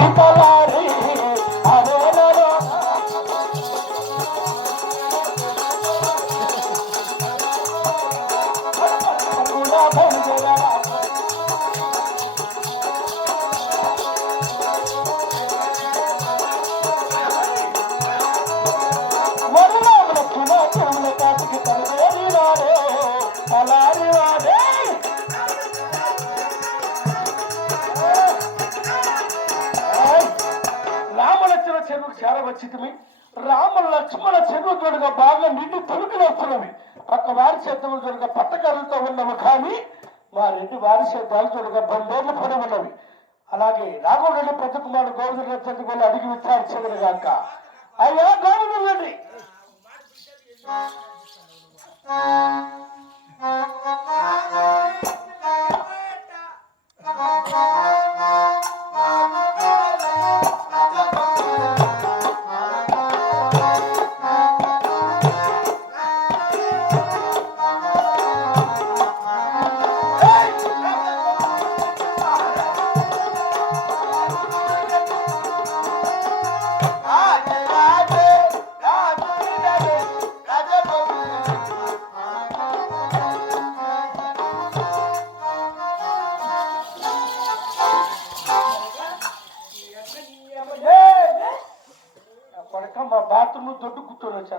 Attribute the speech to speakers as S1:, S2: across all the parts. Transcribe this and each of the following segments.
S1: తలారి అరేలలో చేరవచ్చితిమి రామ లక్ష్మణ చెరువు తోడుగా బాగా నిండి తొలుకులు వస్తున్నవి. పక్క వారి చేతులు తోడుగా పట్టకర్రలతో ఉన్నవి కానీ మా రెండు వారి చేతాలు పడి ఉన్నవి. అలాగే రాఘవరెడ్డి పెద్ద కుమారుడు గోవింద రెడ్డి అడిగి విచారించగలి గాక. అయ్యా గోవింద రెడ్డి you.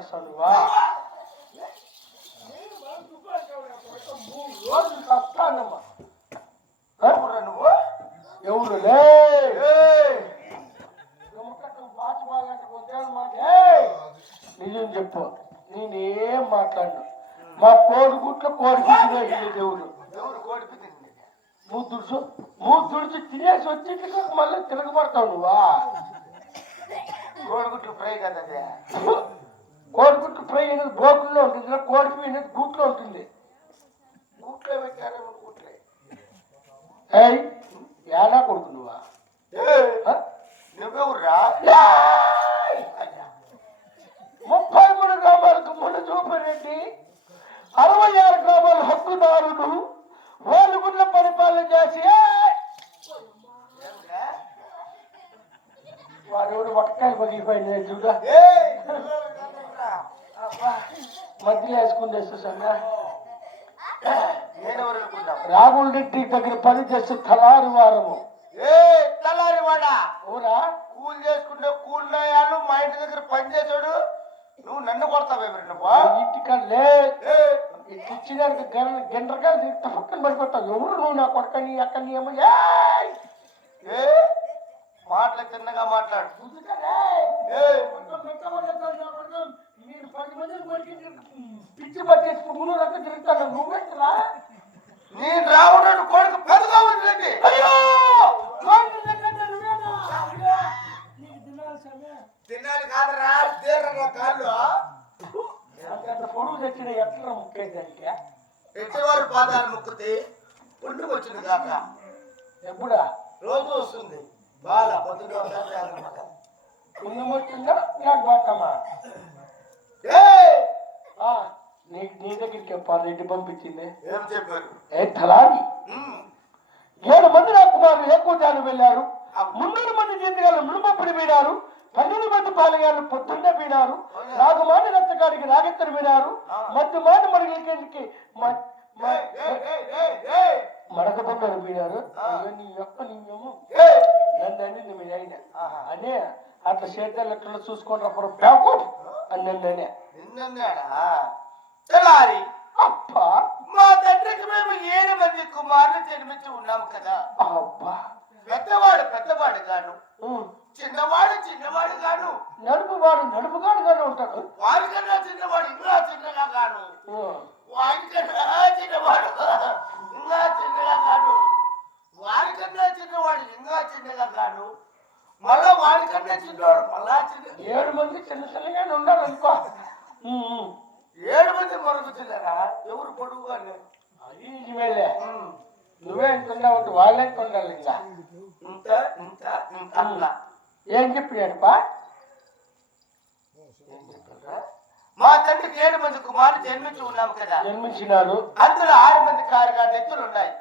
S1: వచ్చేస్తాను నువ్వా రోజులు కష్టానమ్మా నువ్వు ఎవరు లే నిజం చెప్పు. నేనేం మాట్లాడు మా కోడిగుట్లో కోడిగుడ్లు దేవుడు. నువ్వు దుడుచు నువ్వు దుడిచి తినేసి వచ్చి మళ్ళీ తిరగబడతావు నువ్వా?
S2: కోడిగుడ్లు ఫ్రై కదా
S1: కోడిగుడ్డు ఫ్రై అనేది బోకుల్లో ఉంటుంది ఇలా కోడి ఫ్రై అనేది గూట్లో ఉంటుంది.
S2: గుట్లో పెట్టారేమో గుట్లే
S1: ఏయ్ ఏడా కొడుకు నువ్వా?
S2: ఏయ్!
S1: ముప్పై మూడు గ్రామాలకు మొన్న చూపారెడ్డి అరవై ఆరు గ్రామాల హక్కుదారుడు ఓలుగుడ్ల పరిపాలన చేసి? వాడు ఎవడు వట్టకాయలు పగిలిపోయింది చూడా? మధ్యలో వేసుకుని
S2: అనుకున్నావు
S1: రాగుల రెడ్డి దగ్గర పని చేస్తే తలారి వారము.
S2: ఏ తలారి వాడా?
S1: ఊరా?
S2: కూల్ చేసుకుంటే కూల్ నాయాలు మా ఇంటి దగ్గర పని చేసాడు నువ్వు నన్ను కొడతావే
S1: ఇంటికల్లే ఇచ్చినానికి గండ్రగా పక్కన పడిపోతావు. ఎవరు నువ్వు నా కొడకని అక్కని ఏమో? ఏయ్!
S2: ఏ మాటలు చిన్నగా మాట్లాడు.
S1: తిరుగుతాను నువ్వెంటరా
S2: నేను రావడానికి కొడుకు పెద్దగా ఉంది
S1: అయ్యో! తినాలి
S2: కాదురా తీర్రా కాళ్ళు.
S1: పొడుగు తెచ్చిన ఎట్లా ముక్కేదానికి?
S2: ఎట్టివారి పాదాలు ముక్కుతే పుణ్యం వచ్చింది కాక.
S1: ఎప్పుడా?
S2: రోజు వస్తుంది. బాగా పొద్దున
S1: ముందు వచ్చిందా? నాకు
S2: ఏయ్,
S1: ఆ, నీకు నీ దగ్గరికి చెప్పాలి రెడ్డి పంపించింది.
S2: ఏం చెప్పారు?
S1: ఏ తలారి? ఏడు మంది నా కుమారులు ఏకూటాలు వెళ్ళారు? మున్నూరు మంది జీతగాలు మునుపప్పుడు వీడారు పన్నెండు మంది పాలగాళ్ళు పొద్దున్నే వీడారు నాగుమాని రత్తగాడికి నాగెత్తరు వీడారు మధ్య మాట
S2: ఏయ్, ఏయ్,
S1: మడకబొండలు వీడారు నీ యొక్క. నన్ను అనింది మీ ఆయన. అనే అట్లా చేద్దాలు ఎట్లా చూసుకొని అప్పుడు పేకు అని నన్ను అనే
S2: తెల్లారి
S1: అప్ప
S2: మా తండ్రికి మేము ఏడు మంది కుమారులు జన్మించి ఉన్నాము కదా.
S1: అబ్బా.
S2: పెద్దవాడు పెద్దవాడు గాను. చిన్నవాడు చిన్నవాడు గాను
S1: నడుపువాడు నడుపుగాడుగానే ఉంటాడు.
S2: వారికన్నా చిన్నవాడు ఇంకా చిన్నగా గాను
S1: ఉమ్.
S2: వారికన్నా చిన్నవాడు ఇంకా చిన్నగా గాను వారికన్నా చిన్నవాడు ఇంకా చిన్నగా గాను మళ్ళా వాడికన్నా చిన్నవాడు మళ్ళా చిన్న
S1: ఏడు మంది చిన్న చిన్నగానే ఉండాలి అనుకో
S2: ఎవరు పొడుగు
S1: అది నిజమేలే నువ్వే ఎంత ఉండవు వాళ్ళే ఉండాలి ఇంకా.
S2: ఇంత ఇంత ఇంత
S1: ఏం చెప్పాడుపా
S2: ఏం చెప్పారా? మా తండ్రికి ఏడు మంది కుమారులు జన్మించి ఉన్నాము కదా.
S1: జన్మించినారు.
S2: అందులో ఆరు మంది కారుగా ఎత్తులు ఉన్నాయి.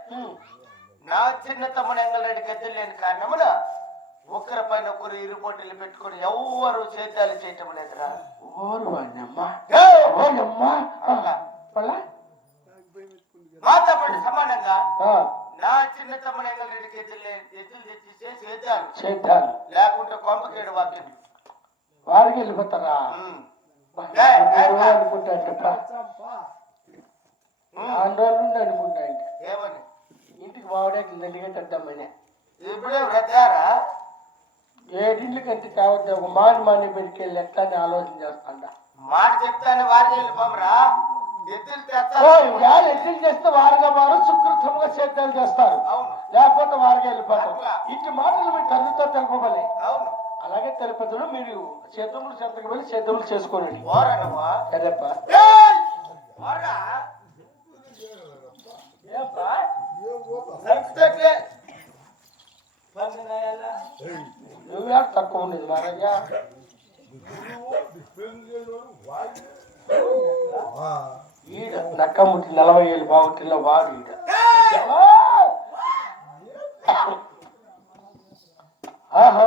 S2: నా చిన్న తమ్ముడు ఎంగళరెడ్డి గద్దెలు లేని కారణమున ఒక ఒకరి పైన ఒకరు ఇరు పోటీలు పెట్టుకొని ఎవరు సేద్యాలు చేయటం లేదురా. పాటు సమానంగా నా చిన్న తమ్ముడు ఎంగల్ రెడ్డికి ఎద్దులు ఎద్దులు తెచ్చిస్తే సేద్యాలు
S1: చేద్దాను
S2: లేకుంటే కొమ్మకేడు వాక్యం
S1: వారికి వెళ్ళిపోతారా. అనుకుంటా ఆందోళన అనుకుంటా ఇంటికి బావడే దండిగా తెద్దామని
S2: ఇప్పుడే వ్రతారా
S1: ఏడింటికి ఎంత కావద్దు. ఒక మాని మాని పెరికెళ్ళి ఎట్లా అని ఆలోచన చేస్తాండా?
S2: మాట చెప్తాను వారికి వెళ్ళి పంపరా ఎద్దులు
S1: చేస్తే వారుగా వారు సుకృతంగా సేద్యాలు చేస్తారు.
S2: అవును.
S1: లేకపోతే వారికి వెళ్ళిపోతారు. ఇట్టి మాటలు మీ తల్లితో తెలుపబలే.
S2: అవును.
S1: అలాగే తెలుపదులు మీరు సేద్యములు చెంతకు వెళ్ళి సేద్యములు చేసుకోనండి.
S2: ఓరనమ్మా.
S1: సరేపా
S2: ఏయ్!
S1: నువ్వే తక్కువ ఉండేది మహారాజా ఈడ నక్కముట్టి నలభై ఏళ్ళు బాగుంటుందో వాడు ఈడ ఆహా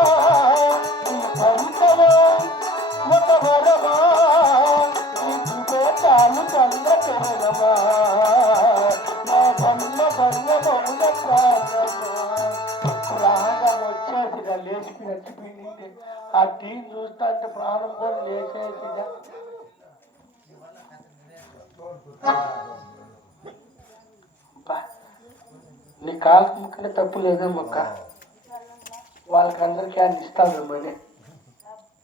S1: టీం చూస్తా అంటే ప్రాణం కూడా లేచేసి నీ కాలు ముక్కనే తప్పు లేదా మొక్క వాళ్ళకందరికీ ఆయన ఇస్తాను మనీ